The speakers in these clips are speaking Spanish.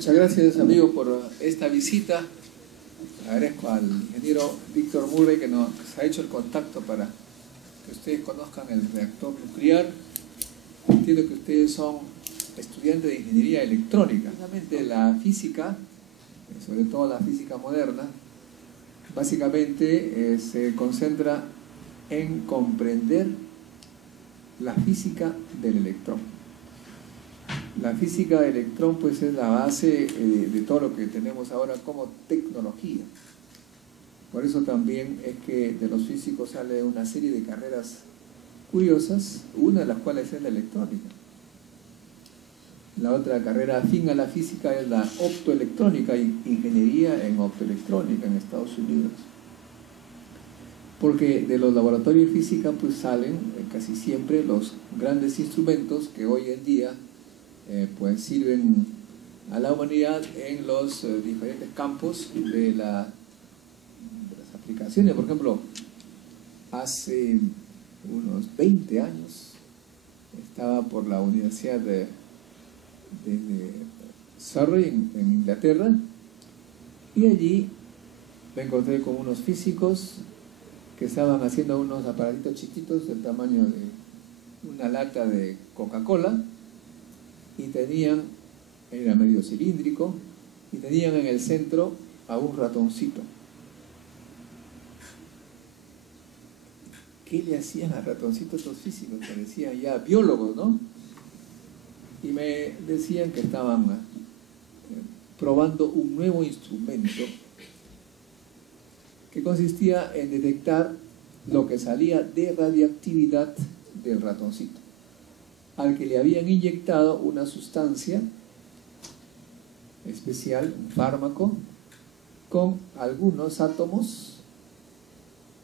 Muchas gracias, amigo, por esta visita. Agradezco al ingeniero Víctor Murray que nos ha hecho el contacto para que ustedes conozcan el reactor nuclear. Entiendo que ustedes son estudiantes de ingeniería electrónica. Realmente la física, sobre todo la física moderna, básicamente se concentra en comprender la física del electrón. La física del electrón pues es la base de todo lo que tenemos ahora como tecnología. Por eso también es que de los físicos sale una serie de carreras curiosas, una de las cuales es la electrónica. La otra carrera afín a la física es la optoelectrónica, ingeniería en optoelectrónica en Estados Unidos. Porque de los laboratorios de física pues salen casi siempre los grandes instrumentos que hoy en día pues sirven a la humanidad en los diferentes campos de las aplicaciones. Por ejemplo, hace unos 20 años estaba por la Universidad de Surrey en Inglaterra, y allí me encontré con unos físicos que estaban haciendo unos aparatitos chiquitos del tamaño de una lata de Coca-Cola, y tenían, era medio cilíndrico, y tenían en el centro a un ratoncito. ¿Qué le hacían al ratoncito estos físicos? Parecían ya biólogos, ¿no? Y me decían que estaban probando un nuevo instrumento que consistía en detectar lo que salía de radiactividad del ratoncito, al que le habían inyectado una sustancia especial, un fármaco, con algunos átomos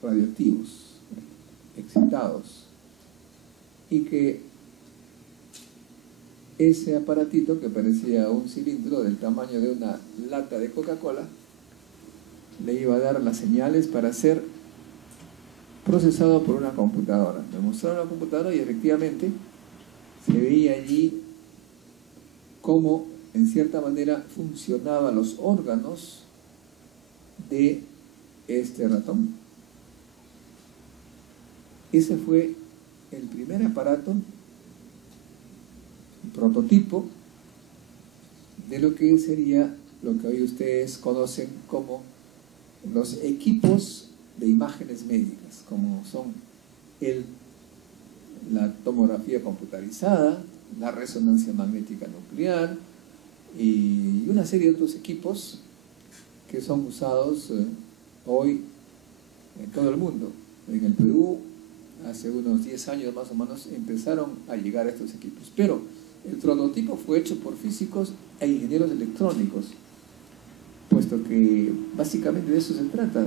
radioactivos excitados, y que ese aparatito, que parecía un cilindro del tamaño de una lata de Coca-Cola, le iba a dar las señales para ser procesado por una computadora. Me mostraron la computadora y efectivamente se veía allí cómo en cierta manera funcionaban los órganos de este ratón. Ese fue el primer aparato, un prototipo de lo que sería lo que hoy ustedes conocen como los equipos de imágenes médicas, como son la tomografía computarizada, la resonancia magnética nuclear y una serie de otros equipos que son usados hoy en todo el mundo. En el Perú, hace unos 10 años más o menos, empezaron a llegar estos equipos. Pero el prototipo fue hecho por físicos e ingenieros electrónicos, puesto que básicamente de eso se trata,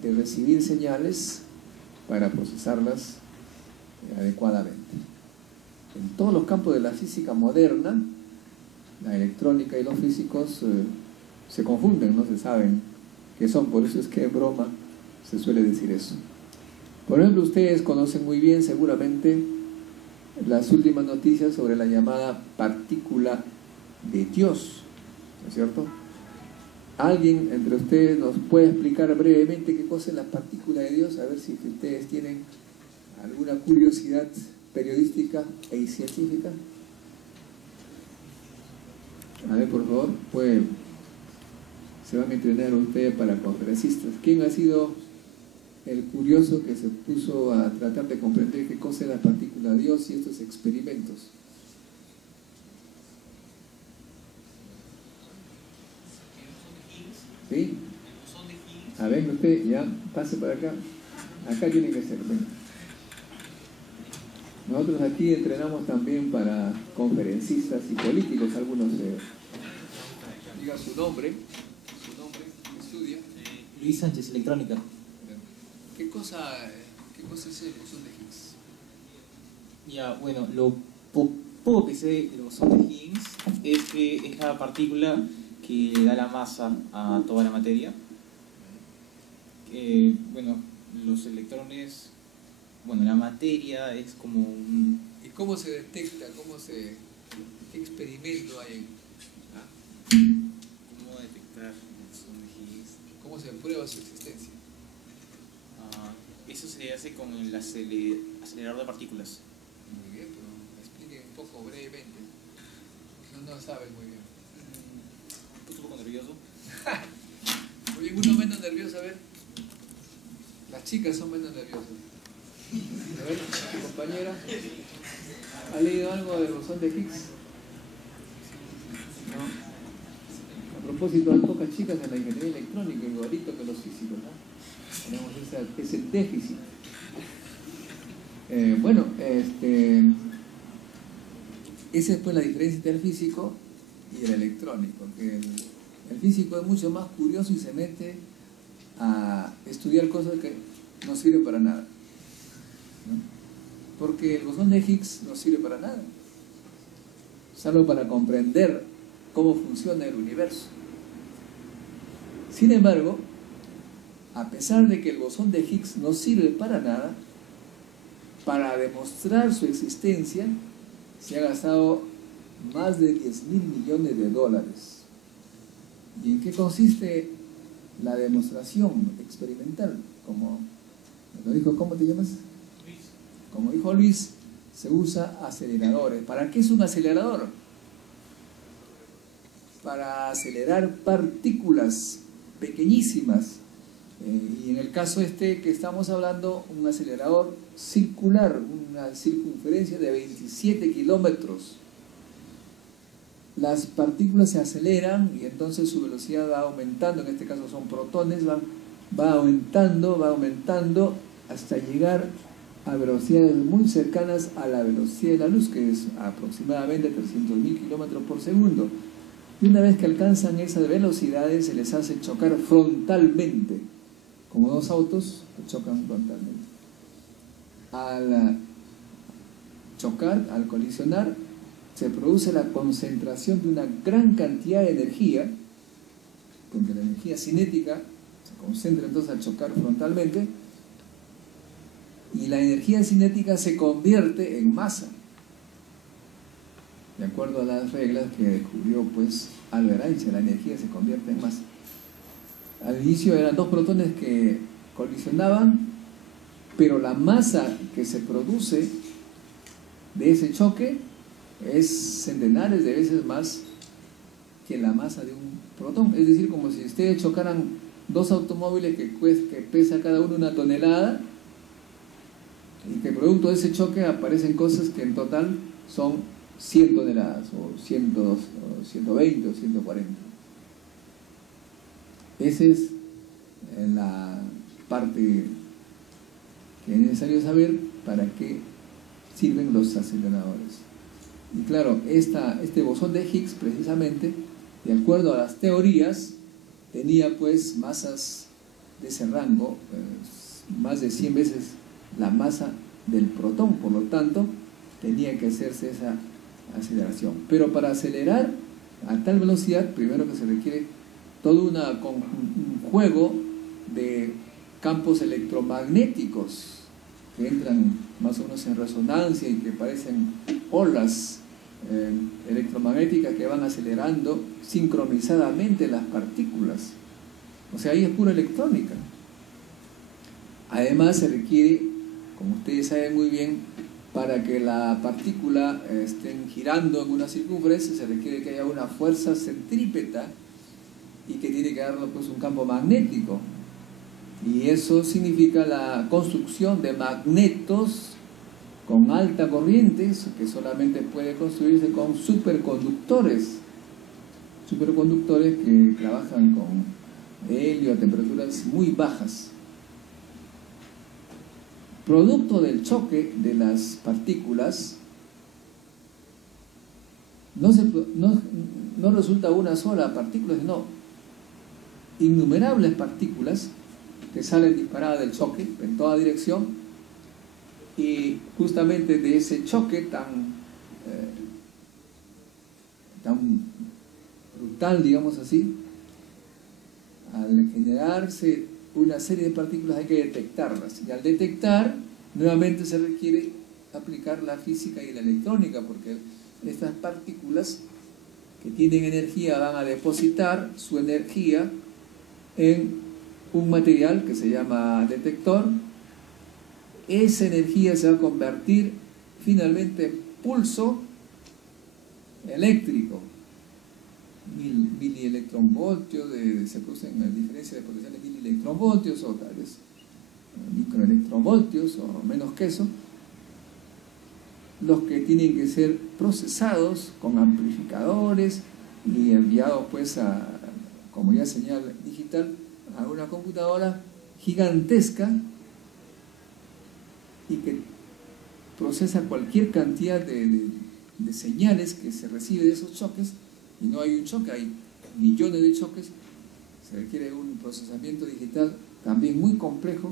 de recibir señales para procesarlas adecuadamente. En todos los campos de la física moderna, la electrónica y los físicos se confunden, no se saben qué son, por eso es que en broma se suele decir eso. Por ejemplo, ustedes conocen muy bien seguramente las últimas noticias sobre la llamada partícula de Dios, ¿no es cierto? ¿Alguien entre ustedes nos puede explicar brevemente qué cosa es la partícula de Dios? A ver si ustedes tienen alguna curiosidad periodística y científica. A ver, por favor, se van a entrenar ustedes para conferencistas. ¿Quién ha sido el curioso que se puso a tratar de comprender qué cosa es la partícula de Dios y estos experimentos? ¿Sí? A ver, usted ya pase para acá. Acá tiene que ser. Bueno. Nosotros aquí entrenamos también para conferencistas y políticos. Algunos diga su nombre, estudia. Luis Sánchez, electrónica. ¿Qué cosa es el bosón de Higgs? Ya, bueno, lo poco que sé del bosón de Higgs es que es la partícula que le da la masa a toda la materia. Bueno, los electrones, bueno, la materia es como un... ¿Y cómo se detecta? ¿Qué experimento hay? ¿Cómo detectar el bosón de Higgs? ¿Cómo se prueba su existencia? Eso se hace con el acelerador de partículas. Muy bien, pero expliquen un poco brevemente. No saben muy bien. Un poco nervioso. Muy bien, uno menos nervioso, a ver. Las chicas son menos nerviosas. A ver, compañera, ¿ha leído algo del bosón de Higgs? No. A propósito, hay pocas chicas en la ingeniería electrónica, igualito que los físicos, ¿no? Tenemos ese déficit. Esa es pues la diferencia entre el físico y el electrónico, que el físico es mucho más curioso y se mete a estudiar cosas que no sirven para nada, ¿no? Porque el bosón de Higgs no sirve para nada, salvo para comprender cómo funciona el universo. Sin embargo, a pesar de que el bosón de Higgs no sirve para nada, para demostrar su existencia se ha gastado más de 10.000 millones de dólares. ¿Y en qué consiste la demostración experimental? Como lo dijo, ¿cómo te llamas? Luis. Como dijo Luis, se usa aceleradores. ¿Para qué es un acelerador? Para acelerar partículas pequeñísimas. Y en el caso que estamos hablando, un acelerador circular, una circunferencia de 27 kilómetros. Las partículas se aceleran y entonces su velocidad va aumentando, en este caso son protones, va aumentando hasta llegar a velocidades muy cercanas a la velocidad de la luz, que es aproximadamente 300.000 kilómetros por segundo. Y una vez que alcanzan esas velocidades se les hace chocar frontalmente, como dos autos que chocan frontalmente. Al chocar, al colisionar, se produce la concentración de una gran cantidad de energía, porque la energía cinética se concentra entonces al chocar frontalmente, y la energía cinética se convierte en masa, de acuerdo a las reglas que descubrió pues Albert Einstein. La energía se convierte en masa. Al inicio eran dos protones que colisionaban, pero la masa que se produce de ese choque es centenares de veces más que la masa de un protón. Es decir, como si ustedes chocaran dos automóviles que pesa cada uno 1 tonelada, y que producto de ese choque aparecen cosas que en total son 100 toneladas, o 102, o 120, o 140. Esa es la parte que es necesario saber para qué sirven los aceleradores. Y claro, este bosón de Higgs, precisamente, de acuerdo a las teorías, tenía pues masas de ese rango, más de 100 veces la masa del protón, por lo tanto, tenía que hacerse esa aceleración. Pero para acelerar a tal velocidad, primero que se requiere todo un juego de campos electromagnéticos que entran más o menos en resonancia y que parecen olas electromagnéticas que van acelerando sincronizadamente las partículas. O sea, ahí es pura electrónica. Además se requiere, como ustedes saben muy bien, para que la partícula esté girando en una circunferencia, se requiere que haya una fuerza centrípeta y que tiene que darle pues un campo magnético. Y eso significa la construcción de magnetos con alta corriente, que solamente puede construirse con superconductores que trabajan con helio a temperaturas muy bajas. Producto del choque de las partículas, no resulta una sola partícula, sino innumerables partículas que salen disparadas del choque en toda dirección, y justamente de ese choque tan brutal, digamos así, al generarse una serie de partículas hay que detectarlas, y al detectar nuevamente se requiere aplicar la física y la electrónica, porque estas partículas que tienen energía van a depositar su energía en un material que se llama detector. Esa energía se va a convertir finalmente en pulso eléctrico, milielectronvoltios, se producen diferencias de potencial de milielectronvoltios o tal vez microelectronvoltios o menos que eso, los que tienen que ser procesados con amplificadores y enviados pues como ya señal digital a una computadora gigantesca y que procesa cualquier cantidad de señales que se recibe de esos choques. Y no hay un choque, hay millones de choques. Se requiere un procesamiento digital también muy complejo,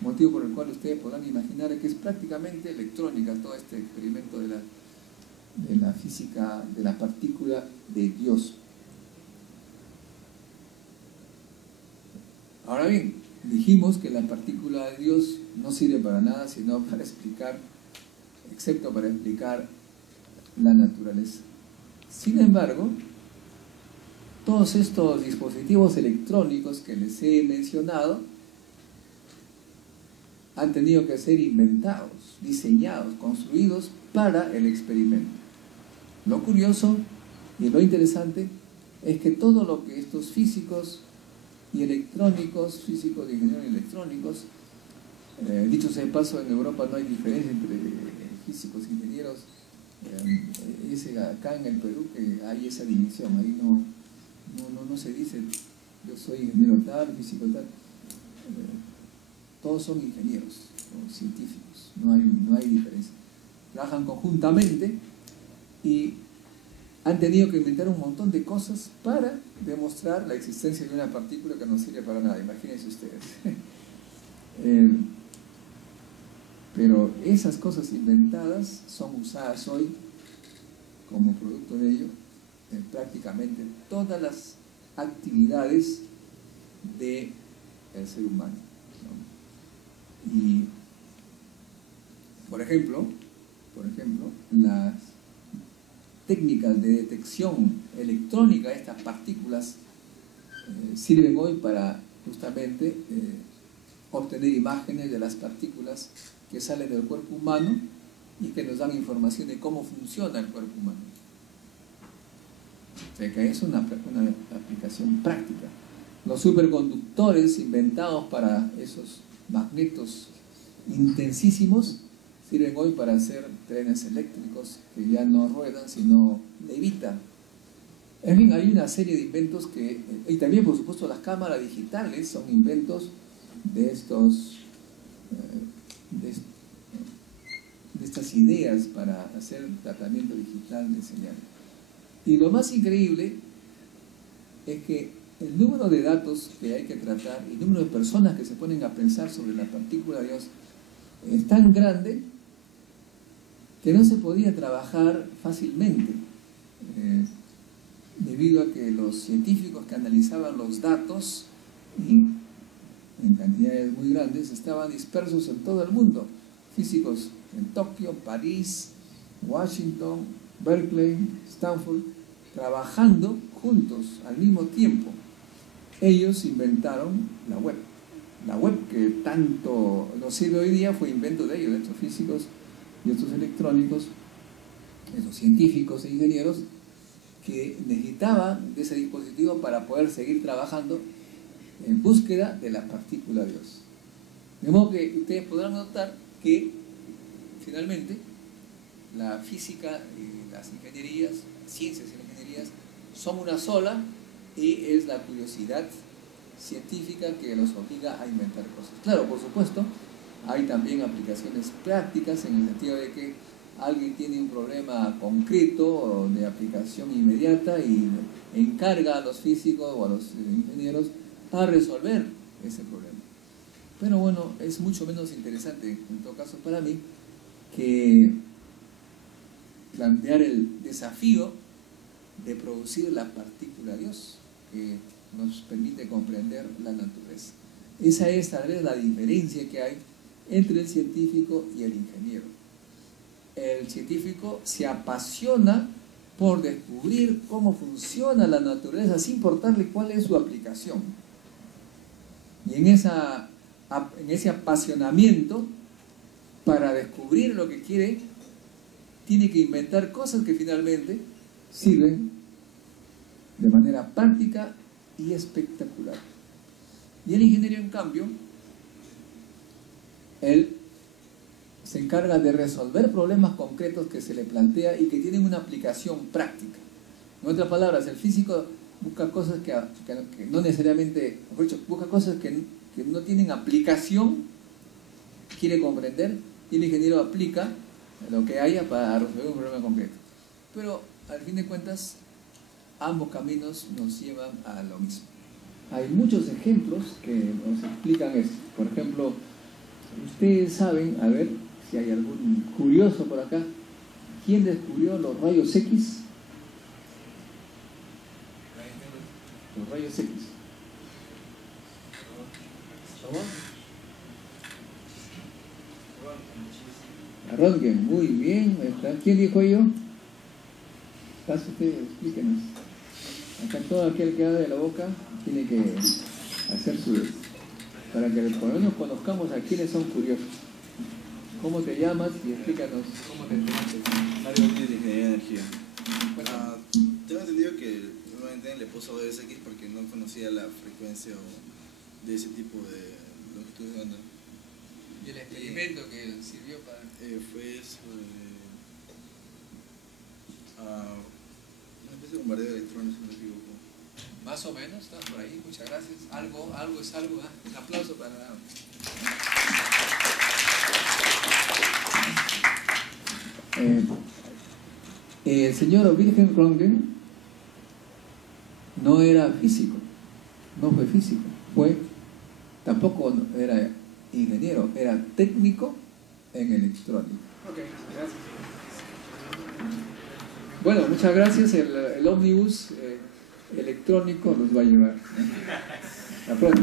motivo por el cual ustedes podrán imaginar que es prácticamente electrónica todo este experimento de la física de la partícula de Dios. Ahora bien, dijimos que la partícula de Dios no sirve para nada sino para explicar, excepto para explicar la naturaleza. Sin embargo, todos estos dispositivos electrónicos que les he mencionado han tenido que ser inventados, diseñados, construidos para el experimento. Lo curioso y lo interesante es que todo lo que estos físicos y electrónicos, físicos y ingenieros electrónicos, dicho sea de paso, en Europa no hay diferencia entre físicos e ingenieros. Acá en el Perú que hay esa división, ahí no se dice yo soy ingeniero tal, físico tal, todos son ingenieros o científicos, no hay diferencia. Trabajan conjuntamente y han tenido que inventar un montón de cosas para demostrar la existencia de una partícula que no sirve para nada, imagínense ustedes. Pero esas cosas inventadas son usadas hoy como producto de ello en prácticamente todas las actividades del ser humano, ¿no? Y, por ejemplo, las técnicas de detección electrónica de estas partículas sirven hoy para justamente obtener imágenes de las partículas que salen del cuerpo humano y que nos dan información de cómo funciona el cuerpo humano. O sea que es una aplicación práctica. Los superconductores inventados para esos magnetos intensísimos sirven hoy para hacer trenes eléctricos que ya no ruedan sino levitan. En fin, hay una serie de inventos que, y también por supuesto las cámaras digitales son inventos de estas ideas para hacer tratamiento digital de señales. Y lo más increíble es que el número de datos que hay que tratar y el número de personas que se ponen a pensar sobre la partícula de Dios es tan grande que no se podía trabajar fácilmente, debido a que los científicos que analizaban los datos en cantidades muy grandes estaban dispersos en todo el mundo. Físicos en Tokio, París, Washington, Berkeley, Stanford, trabajando juntos al mismo tiempo. Ellos inventaron la web. La web que tanto nos sirve hoy día fue invento de ellos, de estos físicos y estos electrónicos, esos científicos e ingenieros que necesitaban de ese dispositivo para poder seguir trabajando en búsqueda de la partícula de Dios. De modo que ustedes podrán notar que finalmente la física y las ingenierías, ciencias y ingenierías son una sola, y es la curiosidad científica que los obliga a inventar cosas. Claro, por supuesto, hay también aplicaciones prácticas en el sentido de que alguien tiene un problema concreto de aplicación inmediata y encarga a los físicos o a los ingenieros a resolver ese problema. Pero bueno, es mucho menos interesante, en todo caso para mí, que plantear el desafío de producir la partícula Dios, que nos permite comprender la naturaleza. Esa es tal vez la diferencia que hay entre el científico y el ingeniero. El científico se apasiona por descubrir cómo funciona la naturaleza sin importarle cuál es su aplicación. Y en ese apasionamiento para descubrir lo que quiere, tiene que inventar cosas que finalmente sirven de manera práctica y espectacular. Y el ingeniero, en cambio, él se encarga de resolver problemas concretos que se le plantea y que tienen una aplicación práctica. En otras palabras, el físico busca cosas que no necesariamente, mejor dicho, busca cosas que no tienen aplicación, quiere comprender, y el ingeniero aplica lo que haya para resolver un problema concreto. Pero al fin de cuentas, ambos caminos nos llevan a lo mismo. Hay muchos ejemplos que nos explican esto. Por ejemplo, ustedes saben, a ver si hay algún curioso por acá, ¿quién descubrió los rayos X? Los rayos X. Röntgen, muy bien. ¿Quién dijo yo? Pase usted, explíquenos. Acá todo aquel que abre la boca tiene que hacer su vez, para que por lo menos conozcamos a quienes son curiosos. ¿Cómo te llamas? Y explícanos cómo te enteraste. Mario Martínez, de Ingeniería de Energía. Tengo entendido que nuevamente le puso rayos X porque no conocía la frecuencia de ese tipo de longitudes de onda. ¿Y el experimento que sirvió para...? Fue sobre una especie de bombardeo de electrones, si no me equivoco. Más o menos, estás por ahí, muchas gracias. Algo es algo, ¿eh? Un aplauso para... el señor Wilhelm Röntgen no era físico, no fue físico, tampoco era ingeniero, era técnico en electrónica. Ok, gracias. Bueno, muchas gracias. El ómnibus electrónico nos va a llevar. Hasta pronto.